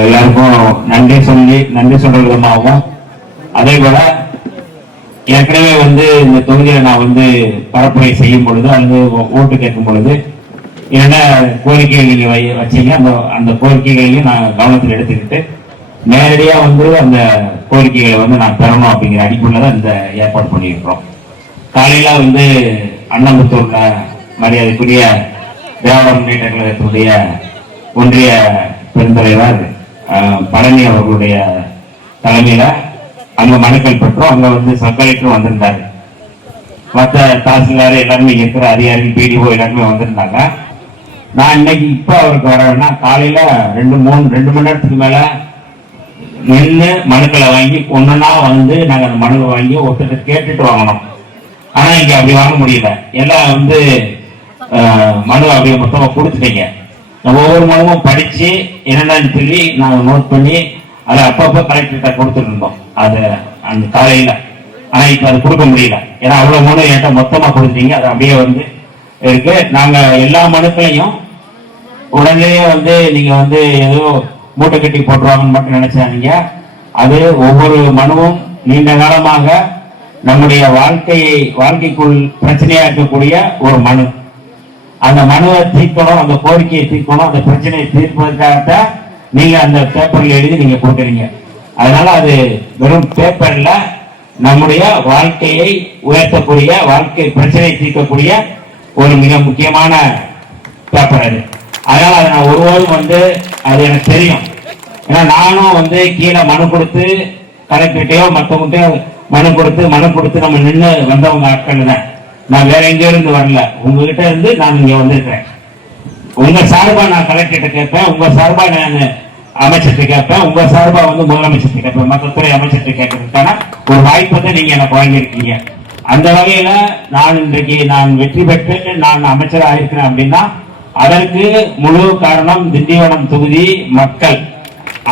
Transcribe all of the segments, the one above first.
எல்லாருக்கும் நன்றி சொல்ற விதமாகவும், அதே போல ஏற்கனவே இந்த தொகுதியில நான் பரப்புரை செய்யும் பொழுது அல்லது ஓட்டு கேட்கும் பொழுது என்ன கோரிக்கைகள் நீங்க வச்சீங்க, அந்த கோரிக்கைகளையும் நான் கவனத்தில் எடுத்துக்கிட்டு நேரடியா அந்த கோரிக்கைகளை நான் பெறணும் அப்படிங்கிற அடிப்படையில் தான் இந்த ஏற்பாடு பண்ணியிருக்கிறோம். காலையில அண்ணாமுத்தூர்ல மரியாதைக்குரிய திராவிட முன்னேற்ற கழகத்தினுடைய ஒன்றிய பெருந்தலைவர் பழனி அவர்களுடைய தலைமையில அங்க மனுக்கள் பெற்றோம். அங்க சப் கலெக்டர் வந்திருந்தாரு, மற்ற தாசில்தார் எல்லாருமே இருக்கிற அதிகாரிகள் பிடிஓ எல்லாருமே வந்திருந்தாங்க. நான் இன்னைக்கு இப்ப அவருக்கு வரவேன்னா காலையில 2 மணி நேரத்துக்கு மேல நின்று மனுக்களை வாங்கி ஒன்னொன்னா நாங்க அந்த மனுவை வாங்கி ஒருத்தர் கேட்டுட்டு வாங்கணும். ஆனா இங்க அப்படி வாங்க முடியல. எல்லாம் மனு அப்படியே மொத்தமா கொடுத்துட்டீங்க. ஒவ்வொரு மனுவும் படிச்சு என்னென்னு சொல்லி நாங்க நோட் பண்ணி அதை அப்பப்போ கலெக்டர்கிட்ட கொடுத்துட்டு இருந்தோம் அது அந்த காலையில. ஆனா இப்ப அது கொடுக்க முடியல, ஏன்னா அவ்வளவு மனு என்கிட்ட மொத்தமா கொடுத்தீங்க. அது அப்படியே இருக்கு. நாங்க எல்லா மனுக்களையும் உடனே நீங்க ஏதோ மூட்டை கட்டி போட்டுருவாங்கன்னு மட்டும் நினைச்சாங்க. அது ஒவ்வொரு மனுவும் நீண்ட காலமாக நம்முடைய வாழ்க்கைக்குள் பிரச்சனையா இருக்கக்கூடிய ஒரு மனு. அந்த மனுவை தீர்க்கணும், அந்த கோரிக்கையை தீர்க்கணும், அந்த பிரச்சனையை தீர்ப்பதற்காகத்தான் நீங்க அந்த பேப்பர்ல எழுதி நீங்க கொடுக்குறீங்க. அதனால அது வெறும் பேப்பர்ல நம்முடைய வாழ்க்கையை உயர்த்தக்கூடிய, வாழ்க்கை பிரச்சனையை தீர்க்கக்கூடிய ஒரு மிக முக்கியமான பேப்பர் அது. அதனால அதை நான் ஒருவரும் அது எனக்கு தெரியும். ஏன்னா நானும் கீழே மனு கொடுத்து கலெக்டர்கிட்டயோ மற்றவங்ககிட்டயோ மனு கொடுத்து நம்ம நின்று வந்தவங்க ஆட்கள் தான். நான் வேற எங்க இருந்து வரல, உங்ககிட்ட இருந்து நான் இங்க வந்திருக்கிறேன். உங்க சார்பா நான் கலெக்டர்கிட்ட கேட்பேன், உங்க சார்பா நான் அமைச்சர்கிட்ட கேட்பேன், உங்க சார்பா முதலமைச்சர்கிட்ட கேட்பேன், மற்ற துறை அமைச்சர்கிட்ட கேட்கறதுக்கான ஒரு வாய்ப்பை நீங்க எனக்கு வழங்கியிருக்கீங்க. அந்த வகையில நான் இன்றைக்கு வெற்றி பெற்று நான் அமைச்சராக இருக்கிறேன் அப்படின்னா அதற்கு முழு காரணம் திண்டிவனம் தொகுதி மக்கள்.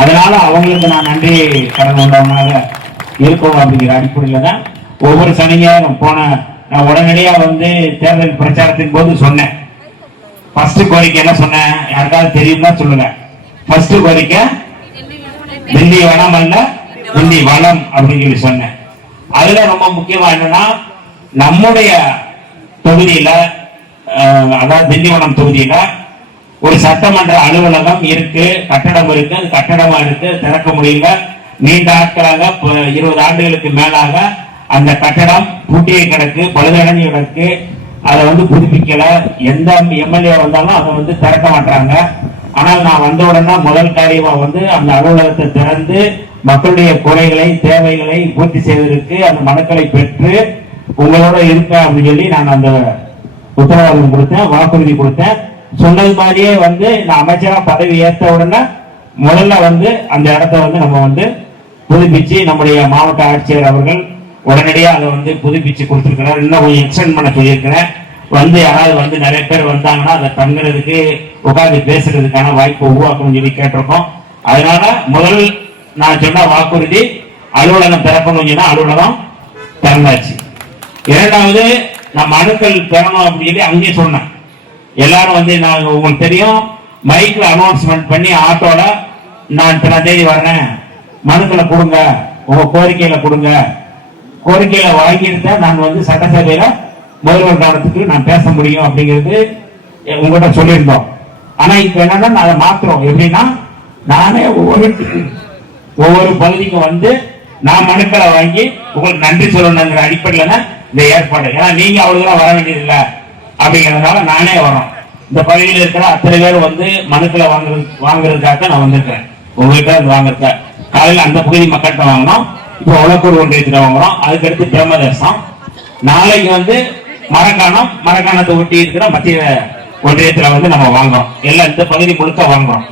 அதனால அவங்களுக்கு நான் நன்றி கடன் கொண்டவனாக இருக்கணும் அப்படிங்கிற அடிப்படையில தான் ஒவ்வொரு சனியும் நான் உடனடியா தேர்தல் பிரச்சாரத்தின் போது சொன்னேன். ஃபர்ஸ்ட் கோரிக்கை என்ன சொன்னேன், யாருக்காவது தெரியும்னா சொல்லுங்க. ஃபர்ஸ்ட் கோரிக்கை திண்டிவனம் அல்ல திண்டிவனம் அப்படின்னு சொல்லி சொன்னேன். அதுல ரொம்ப முக்கியமா என்னன்னா, நம்முடைய தொகுதியில அதாவது திண்டிவனம் தொகுதியில ஒரு சட்டமன்ற அலுவலகம் இருக்கு, கட்டடம் இருக்கு. அது கட்டடமா இருக்கு, திறக்க முடியல. நீண்ட ஆட்களாக 20 ஆண்டுகளுக்கு மேலாக அந்த கட்டடம் பூட்டியை கிடக்கு, பழுதடைஞ்சு கிடக்கு. அதை புதுப்பிக்கல. எந்த எம்எல்ஏ வந்தாலும் அதை திறக்க மாட்டாங்க. ஆனால் நான் வந்த உடனே முதல் காரியமா அந்த அலுவலகத்தை திறந்து மக்களுடைய குறைகளை தேவைகளை பூர்த்தி செய்வதற்கு அந்த மனுக்களை பெற்று உங்களோட இருப்பேன் அப்படின்னு சொல்லி நான் அந்த உத்தரவாதம் கொடுத்தேன், வாக்குறுதி கொடுத்தேன். சொன்னது மாதிரியே நான் அமைச்சரா பதவி ஏற்ற உடனே முதல்ல அந்த இடத்த நம்ம புதுப்பிச்சு நம்முடைய மாவட்ட ஆட்சியர் அவர்கள் உடனடியாக அதை புதுப்பிச்சு கொடுத்திருக்கிறார். இன்னும் கொஞ்சம் எக்ஸ்டெண்ட் பண்ண சொல்லியிருக்கிறேன். யாராவது நிறைய பேர் வந்தாங்கன்னா அதை தங்குறதுக்கு உட்கார்ந்து பேசுறதுக்கான வாய்ப்பு உருவாக்கணும்னு சொல்லி கேட்டிருக்கோம். அதனால முதல் நான் சொன்ன வாக்குறுதி அலுவலகம் திறக்கணும்னு சொன்னா அலுவலகம் திறந்தாச்சு. இரண்டாவது நான் மனுக்கள் பெறணும் அப்படின்னு சொல்லி அங்கேயே சொன்னேன். எல்லாரும் நான் உங்களுக்கு தெரியும், மைக்ல அனௌன்ஸ்மெண்ட் பண்ணி ஆட்டோல நான் இத்தனை தேதி வரேன், மனுக்களை கொடுங்க, உங்க கோரிக்கையில கொடுங்க. கோரிக்கையில வாங்கியிருந்த நான் சட்டசபையில முதல்வர் காலத்துக்கு நான் பேச முடியும் அப்படிங்கிறது உங்ககிட்ட சொல்லியிருந்தோம். ஆனா இப்ப என்னன்னா அதை மாத்திரம் எப்படின்னா, நானே ஒவ்வொரு பகுதிக்கு நான் மனுக்களை வாங்கி உங்களுக்கு நன்றி சொல்லணுங்கிற அடிப்படையில இந்த ஏற்பாடு. ஏன்னா நீங்க அவ்வளவு வர வேண்டியது இல்லை அப்படிங்கிறதுனால நானே வரோம். இந்த பகுதியில் இருக்கிற அத்தனை பேர் மனுக்களை வாங்குறதுக்காக நான் வந்திருக்கிறேன். உங்ககிட்ட வாங்குறத காலையில் அந்த பகுதி மக்கள்கிட்ட வாங்கினோம், இப்போ உலக்கூர் ஒன்றியத்தில் வாங்குறோம், அதுக்கடுத்து பிரம்மதேசம். நாளைக்கு மரக்காணத்தை ஒட்டி இருக்கிற மத்திய ஒன்றியத்தில் நம்ம வாங்குறோம். எல்லாம் இந்த பகுதி முழுக்க வாங்குறோம்.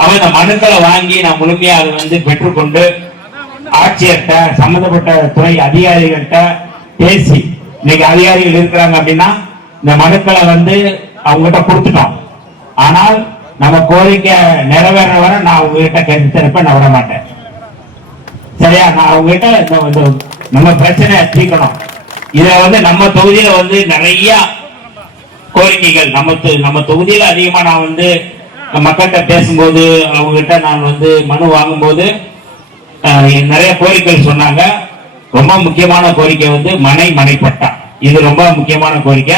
அவன் இந்த மனுக்களை வாங்கி நான் முழுமையா அதை பெற்றுக்கொண்டு ஆட்சியர்கிட்ட சம்பந்தப்பட்ட துறை அதிகாரிகள்கிட்ட பேசி, இன்னைக்கு அதிகாரிகள் இருக்கிறாங்க அப்படின்னா இந்த மனுக்களை அவங்ககிட்ட கொடுத்துட்டோம். ஆனால் நம்ம கோரிக்கை நிறைவேற வர நான் உங்ககிட்ட கருத்து நான் விட மாட்டேன். சரியா? நான் உங்ககிட்ட நம்ம பிரச்சனை தீர்க்கணும். இத நம்ம தொகுதியில நிறைய கோரிக்கைகள் நம்ம தொகுதியில அதிகமா நான் மக்கள்கிட்ட பேசும்போது அவங்ககிட்ட நான் வந்து மனு வாங்கும்போது நிறைய கோரிக்கைகள் சொன்னாங்க. ரொம்ப முக்கியமான கோரிக்கை வந்து மனைப்பட்டா. இது ரொம்ப முக்கியமான கோரிக்கை.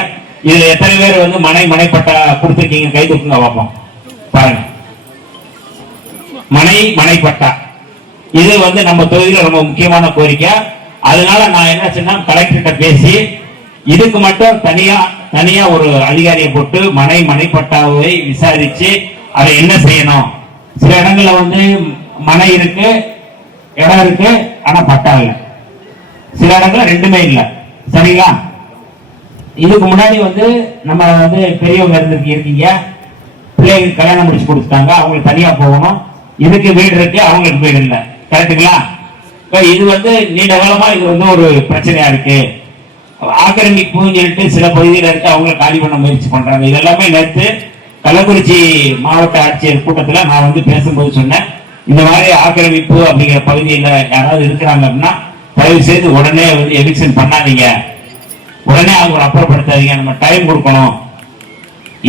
இதுல எத்தனை பேர் வந்து மனைப்பட்டா கொடுத்துருக்கீங்க? கை தூக்குங்க பார்ப்போம். பாருங்க, மனைப்பட்டா இது வந்து நம்ம தொகுதியில ரொம்ப முக்கியமான கோரிக்கை. அதனால நான் என்ன சொன்னா, கலெக்டர்கிட்ட பேசி இதுக்கு மட்டும் தனியா ஒரு அதிகாரியை போட்டு மனைப்பட்டாவை விசாரிச்சு அதை என்ன செய்யணும். சில இடங்கள்ல வந்து மனை இருக்கு, இடம் இருக்கு, ஆனா பட்டா இல்லை. சில இடங்கள்ல ரெண்டுமே இல்லை. சரிங்களா? இதுக்கு முன்னாடி வந்து நம்ம வந்து பெரியவங்க இருக்கீங்க, பிள்ளைகளுக்கு கல்யாணம் முடிச்சு கொடுத்துட்டாங்க, அவங்களுக்கு தனியா போகணும். இதுக்கு வீடு இருக்கு, அவங்களுக்கு வீடு இல்லை. கரெக்டுங்களா? இது வந்து நீண்ட காலமா இது வந்து ஒரு பிரச்சனையா இருக்கு. ஆக்கிரமிப்புன்னு சொல்லிட்டு சில பகுதியில் இருக்கு, அவங்களை காலி பண்ண முயற்சி பண்றாங்க. இது எல்லாமே நேற்று கள்ளக்குறிச்சி மாவட்ட ஆட்சியர் கூட்டத்தில் நான் வந்து பேசும்போது சொன்னேன், இந்த மாதிரி ஆக்கிரமிப்பு அப்படிங்கிற பகுதியில் யாராவது இருக்கிறாங்க அப்படின்னா தயவு செய்து உடனே வந்து எவிக்ஷன் பண்ணாதீங்க, உடனே அவங்களை அப்புறப்படுத்தாதீங்க, நம்ம டைம் கொடுக்கணும்.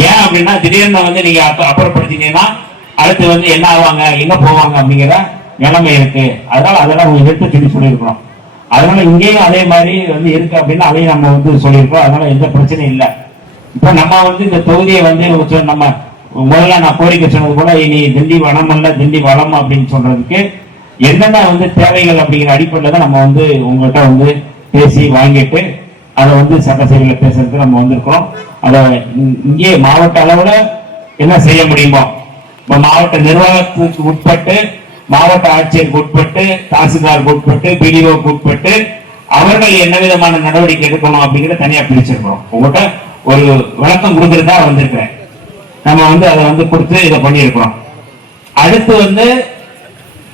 ஏன் அப்படின்னா திடீர்னு வந்து நீங்க அப்புறப்படுத்தினீங்கன்னா அடுத்து வந்து என்ன ஆவாங்க, எங்க போவாங்க அப்படிங்கிற நிலைமை இருக்கு. அதனால அதெல்லாம் எடுத்து சொல்லியிருக்கணும். அதனால இங்கேயும் அதே மாதிரி வந்து இருக்கு அப்படின்னா அதையும் நம்ம வந்து சொல்லியிருக்கோம். அதனால எந்த பிரச்சனையும் இல்லை. இப்ப நம்ம வந்து இந்த தொகுதியை வந்து நம்ம முதல்ல நான் கோரிக்கை சொன்னது கூட இனி திண்டி வனம் அல்ல திண்டி வளம் அப்படின்னு சொல்றதுக்கு என்னென்ன வந்து தேவைகள் அப்படிங்கிற அடிப்படையில் தான் நம்ம வந்து உங்கள்கிட்ட வந்து பேசி வாங்கிட்டு அதை வந்து சட்டசபையில் பேசுறதுக்கு நம்ம வந்திருக்கிறோம். அதை இங்கே மாவட்ட அளவில் என்ன செய்ய முடியுமோ, இப்போ மாவட்ட நிர்வாகத்துக்கு உட்பட்டு, மாவட்ட ஆட்சியருக்கு உட்பட்டு, தாசில்தாருக்கு உட்பட்டு, பிடிஓக்கு உட்பட்டு அவர்கள் என்ன விதமான நடவடிக்கை எடுக்கணும் அப்படிங்கிறத தனியா பிரிச்சிருக்கிறோம். உங்கள்கிட்ட ஒரு விளக்கம் கொடுக்கறதா வந்திருக்கிறேன். நம்ம வந்து அதை வந்து கொடுத்து இதை பண்ணியிருக்கிறோம். அடுத்து வந்து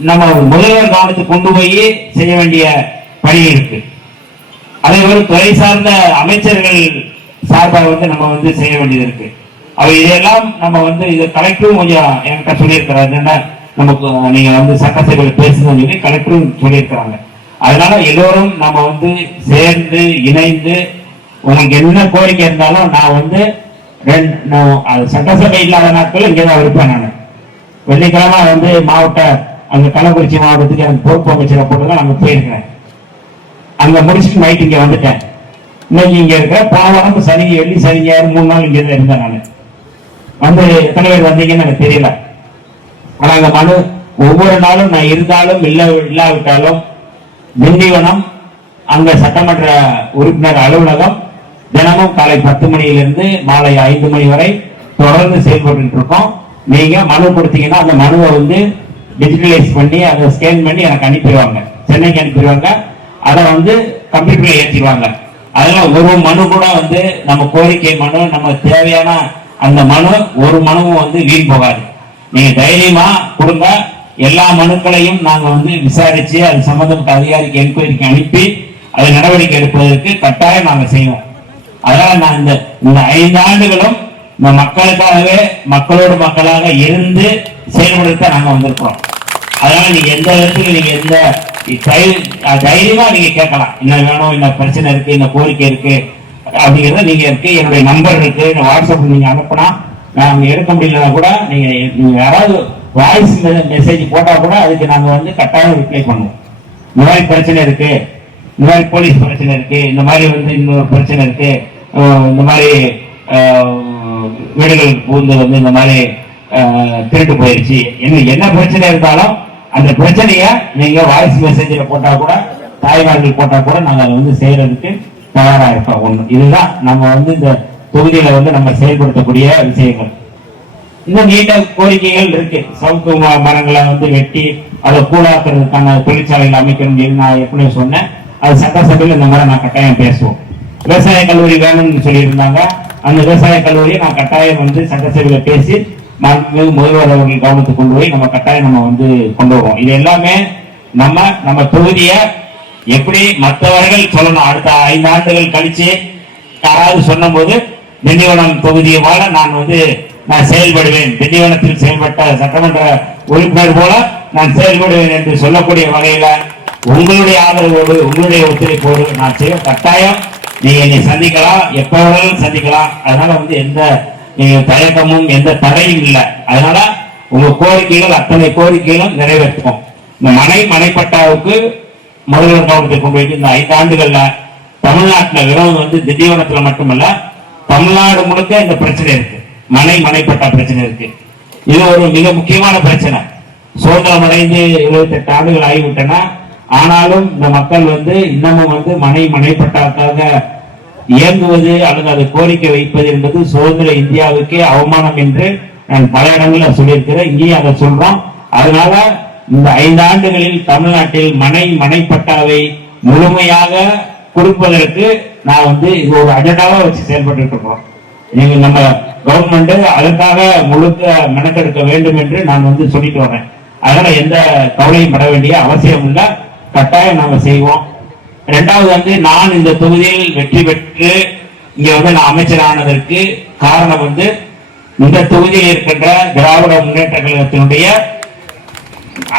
நம்ம முதல்வர் கவனத்துக்கு கொண்டு போய் செய்ய வேண்டிய பணி இருக்கு. அதே போல துறை சார்ந்த அமைச்சர்கள் சார்பாக வந்து நம்ம வந்து செய்ய வேண்டியது இருக்கு. அவை இதெல்லாம் நம்ம வந்து இது கலெக்டரும் கொஞ்சம் என்கிட்ட சொல்லியிருக்கிறாரு, என்ன நமக்கு நீங்க வந்து சட்டசபையில் பேசுன்னு சொல்லி கலெக்டரும் சொல்லியிருக்கிறாங்க. அதனால எல்லோரும் நம்ம வந்து சேர்ந்து இணைந்து உங்களுக்கு என்ன கோரிக்கை இருந்தாலும் நான் வந்து சட்டசபை இல்லாத நாட்கள் இங்கேதான் இருப்பேன். நான் வெள்ளிக்கிழமை வந்து மாவட்ட அங்க கள்ளக்குறிச்சி மாவட்டத்துக்கு எனக்கு பொறுப்பு அமைச்சரை போட்டுதான் அங்க போயிருக்கிறேன். அங்க முடிச்சுட்டு நைட்டு இங்க வந்துட்டேன். இன்னைக்கு இங்க இருக்க பாவம் சனி வெள்ளி சனி ஞாயிறு 3 நாள் இங்க இருந்தேன். நான் வந்து எத்தனை பேர் வந்தீங்கன்னு எனக்கு தெரியல. ஆனா அந்த மனு ஒவ்வொரு நாளும் நான் இருந்தாலும் இல்லாவிட்டாலும் திண்டிவனம் அங்க சட்டமன்ற உறுப்பினர் அலுவலகம் தினமும் காலை 10 மணியிலிருந்து மாலை 5 மணி வரை தொடர்ந்து செயல்பட்டு இருக்கோம். நீங்க மனு கொடுத்தீங்கன்னா அந்த மனுவை வந்து டிஜிட்டலைஸ் பண்ணி அதை ஸ்கேன் பண்ணி எனக்கு அனுப்பிடுவாங்க, சென்னைக்கு அனுப்பிடுவாங்க. அதை வந்து கம்ப்யூட்டர்ல ஏற்றிடுவாங்க. அதனால ஒரு மனு கூட வந்து நம்ம கோரிக்கை மனு, நம்ம தேவையான அந்த மனு ஒரு மனுவும் வந்து வீண் போகாது. நீங்க தைரியமா கொடுங்க. எல்லா மனுக்களையும் நாங்க வந்து விசாரிச்சு அது சம்பந்தப்பட்ட அதிகாரிக்கு என்கொயரிக்கு அனுப்பி அதை நடவடிக்கை எடுப்பதற்கு கட்டாயம் நாங்க செய்வோம். அதனால நான் இந்த 5 ஆண்டுகளும் இந்த மக்களுக்காகவே மக்களோடு மக்களாக இருந்து செயல்படுத்த நாங்க வந்திருக்கிறோம். அதனால நீங்க எந்த இடத்துக்கு நீங்க எந்த தைரியமா நீங்க கேட்கலாம், என்ன வேணும், என்ன பிரச்சனை இருக்கு, என்ன கோரிக்கை இருக்கு அப்படிங்கிறத நீங்க இருக்கு. என்னுடைய நம்பர் இருக்கு, வாட்ஸ்அப் நீங்க அனுப்பினா நாங்க எடுக்க முடியலன்னா கூட நீங்க யாராவது வாய்ஸ் மெசேஜ் போட்டா கூட அதுக்கு நாங்க வந்து கட்டாயம் ரிப்ளை பண்ணுவோம். இந்த மாதிரி பிரச்சனை இருக்கு, இந்த மாதிரி போலீஸ் பிரச்சனை இருக்கு, இந்த மாதிரி வந்து இன்னொரு பிரச்சனை இருக்கு, இந்த மாதிரி வீடுகள் பூந்து வந்து இந்த மாதிரி திருட்டு போயிருச்சு, என்ன பிரச்சனை இருந்தாலும் அந்த பிரச்சனைய நீங்க வாய்ஸ் மெசேஜ்ல போட்டா கூட, தாய்மார்கள் போட்டா கூட நாங்க அதை வந்து செய்யறதுக்கு தயாரா இருக்கோம். ஒண்ணு இதுதான் நம்ம வந்து இந்த தொகுதியில வந்து நம்ம செயல்படுத்தக்கூடிய விஷயங்கள். இன்னும் நீண்ட கோரிக்கைகள் இருக்கு. சவுக்கு மரங்களை வந்து வெட்டி அதை கூடாக்குறதுக்கான தொழிற்சாலைகள் அமைக்கணும் நான் எப்படி சொன்னேன். அது சட்டசபையில் இந்த மாதிரி நான் கட்டாயம் பேசுவோம். விவசாய கல்லூரி வேணும்னு சொல்லி இருந்தாங்க. அந்த விவசாய கல்லூரியை நான் கட்டாயம் வந்து சட்டசபையில பேசி முதல்வர் அவர்கள் கவனத்துக்கு கொண்டு போய் நம்ம கட்டாயம் நம்ம வந்து கொண்டு வருவோம். இது எல்லாமே நம்ம தொகுதிய எப்படி மற்றவர்கள் சொல்லணும். அடுத்த 5 ஆண்டுகள் கழிச்சு யாராவது சொன்னும் போது திண்டிவனம் தொகுதியால நான் செயல்படுவேன், திண்டிவனத்தில் செயல்பட்ட சட்டமன்ற உறுப்பினர் போல நான் செயல்படுவேன் என்று சொல்லக்கூடிய வகையில உங்களுடைய ஆதரவோடு உங்களுடைய ஒத்துழைப்போடு நான் செய்ய கட்டாயம். நீங்க என்னை சந்திக்கலாம், எப்ப வேணாலும் சந்திக்கலாம். அதனால வந்து எந்த தயக்கமும் எந்த தடையும் இல்லை. அதனால உங்க கோரிக்கைகள் அத்தனை கோரிக்கைகளும் நிறைவேற்றுவோம். இந்த மனைப்பட்டாவுக்கு முதல்வர் கவனத்தை கொண்டு போயிட்டு இந்த 5 ஆண்டுகள்ல தமிழ்நாட்டில் வெறும் திண்டிவனத்துல மட்டுமல்ல, தமிழ்நாடு முழுக்க இந்த பிரச்சனை இருக்கு. மனைப்பட்டா பிரச்சனை இருக்கு. இது ஒரு மிக முக்கியமான பிரச்சனை. சுதந்திரம் அடைந்து 78 ஆண்டுகள் ஆகிவிட்டன. ஆனாலும் இந்த மக்கள் இன்னமும் மனைப்பட்டாக்காக இயங்குவது அல்லது அதை கோரிக்கை வைப்பது என்பது சுதந்திர இந்தியாவுக்கே அவமானம் என்று நான் பல இடங்களில் சொல்லியிருக்கிறேன். இங்கேயும் அதை சொல்றோம். அதனால இந்த 5 ஆண்டுகளில் தமிழ்நாட்டில் மனைப்பட்டாவை முழுமையாக கொடுப்பதற்கு நான் இது ஒரு அஜெண்டாவா வச்சு செயல்பட்டு இருக்கோம். நீங்க நம்ம கவர்மெண்ட் அதற்காக முழுக்க மெனக்கெடுக்க வேண்டும் என்று நான் சொல்லிட்டு வரேன். அதனால எந்த கவலையும் பட வேண்டிய அவசியம் இல்லை. கட்டாயம் நாம செய்வோம். இரண்டாவது நான் இந்த தொகுதியில் வெற்றி பெற்று இங்க நான் அமைச்சரானதற்கு காரணம் இந்த தொகுதியில் இருக்கின்ற திராவிட முன்னேற்ற கழகத்தினுடைய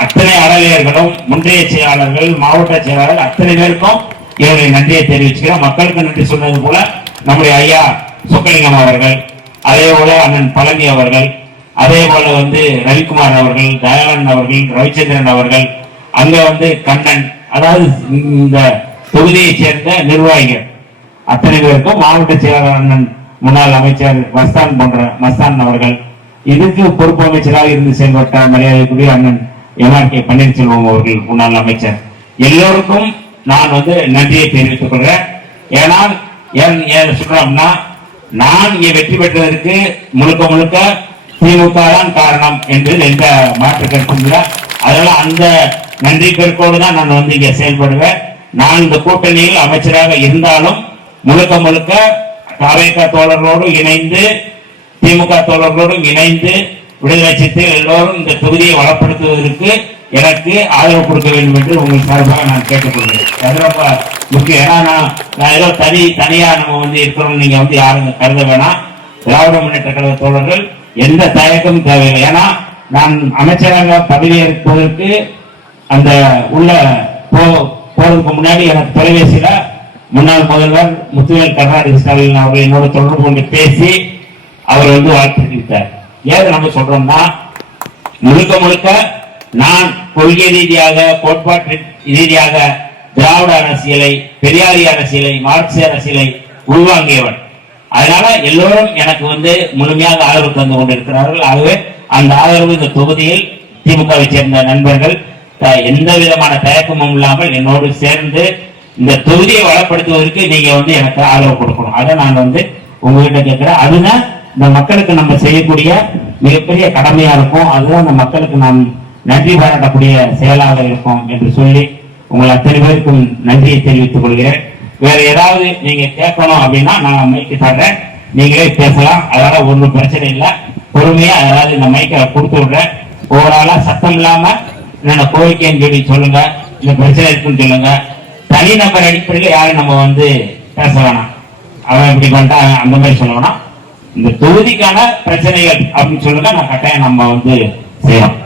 அத்தனை அறவையர்களும், ஒன்றிய செயலாளர்கள், மாவட்ட செயலாளர்கள் அத்தனை பேருக்கும் என்னுடைய நன்றியை தெரிவிச்சுக்கிறேன். மக்களுக்கு நன்றி சொன்னது போல நம்முடைய ஐயா சொக்கலிங்கம் அவர்கள், அதே போல அண்ணன் பழனி அவர்கள், அதே போல ரவிக்குமார் அவர்கள், தயானந்த் அவர்கள், ரவிச்சந்திரன் அவர்கள், அங்க கண்ணன், அதாவது இந்த தொகுதியை சேர்ந்த நிர்வாகிகள் அத்தனை பேருக்கும், மாவட்ட செயலாளர் அண்ணன் முன்னாள் அமைச்சர் மஸ்தான் அவர்கள், இதுக்கு பொறுப்பு அமைச்சராக இருந்து செயல்பட்ட மரியாதைக்குரிய அண்ணன் MRK பன்னீர்செல்வம் அவர்கள் முன்னாள் அமைச்சர், எல்லோருக்கும் நான் நன்றியை தெரிவித்துக் கொள்கிறேன். ஏனால் ஏன் சொல்றோம்னா, நான் இங்கே வெற்றி பெற்றதற்கு முழுக்க முழுக்க திமுக தான் காரணம் என்று எந்த மாற்று கருத்தும் இல்லை. அதனால அந்த நன்றி பெருக்கோடு தான் நான் இங்கே செயல்படுவேன். நான் இந்த கூட்டணியில் அமைச்சராக இருந்தாலும் முழுக்க முழுக்க தாவேகா தோழர்களோடு இணைந்து, திமுக தோழர்களோடும் இணைந்து விடுதலை சிறுத்தைகள் எல்லோரும் இந்த தொகுதியை வளப்படுத்துவதற்கு எனக்கு ஆதரவு கொடுக்க வேண்டும் என்று உங்கள் சார்பாக நான் கேட்டுக்கொள்கிறேன். அது ரொம்ப முக்கியம். ஏன்னா நான் ஏதோ தனியா நம்ம இருக்கிறோம் நீங்க யாரும் கருத வேணாம். திராவிட முன்னேற்ற கழக தோழர்கள் எந்த தயக்கமும் தேவையில்லை. ஏன்னா நான் அமைச்சராக பதவியேற்பதற்கு அந்த உள்ள போறதுக்கு முன்னாடி எனக்கு தொலைபேசியில முன்னாள் முதல்வர் முத்துவேல் கருணாநிதி ஸ்டாலின் அவர்கள் என்னோட தொடர்பு கொண்டு பேசி அவர் வாழ்த்து தெரிவித்தார். ஏது நம்ம சொல்றோம்னா, முழுக்க முழுக்க நான் கொள்கை ரீதியாக, கோட்பாட்டு ரீதியாக திராவிட அரசியலை, பெரியாரிய அரசியலை, மார்க்சிய அரசியலை உள்வாங்கியவன். அதனால எல்லோரும் எனக்கு முழுமையாக ஆதரவு தந்து கொண்டிருக்கிறார்கள். ஆகவே அந்த ஆதரவு இந்த தொகுதியில் திமுகவை சேர்ந்த நண்பர்கள் எந்த விதமான தயக்கமும் இல்லாமல் என்னோடு சேர்ந்து இந்த தொகுதியை வளப்படுத்துவதற்கு நீங்க எனக்கு ஆதரவு கொடுக்கணும். அதை நான் உங்ககிட்ட கேட்கிறேன். அதுதான் இந்த மக்களுக்கு நம்ம செய்யக்கூடிய மிகப்பெரிய கடமையா இருக்கும். அதுதான் இந்த மக்களுக்கு நாம் நன்றி பாராட்டக்கூடிய செயலாக இருக்கும் என்று சொல்லி உங்கள் அத்தனை பேருக்கும் நன்றியை தெரிவித்துக் கொள்கிறேன். வேற ஏதாவது நீங்க கேட்கணும் அப்படின்னா நான் மைக்கு தர்றேன், நீங்களே பேசலாம். அதனால ஒன்றும் பிரச்சனை இல்லை. பொறுமையா யாராவது இந்த மைக்கை கொடுத்து விடுறேன். ஓவராலா சத்தம் இல்லாம என்னென்ன கோரிக்கைன்னு சொல்லி சொல்லுங்க, இந்த பிரச்சனை இருக்குன்னு சொல்லுங்க. தனி நபர் அடிப்படையில் யாரும் நம்ம பேச வேணாம். அவன் இப்படி பண்ணிட்டான் அந்த மாதிரி சொல்ல வேணாம். இந்த தொகுதிக்கான பிரச்சனைகள் அப்படின்னு சொல்லுங்க, நான் கட்டாயம் நம்ம செய்யலாம்.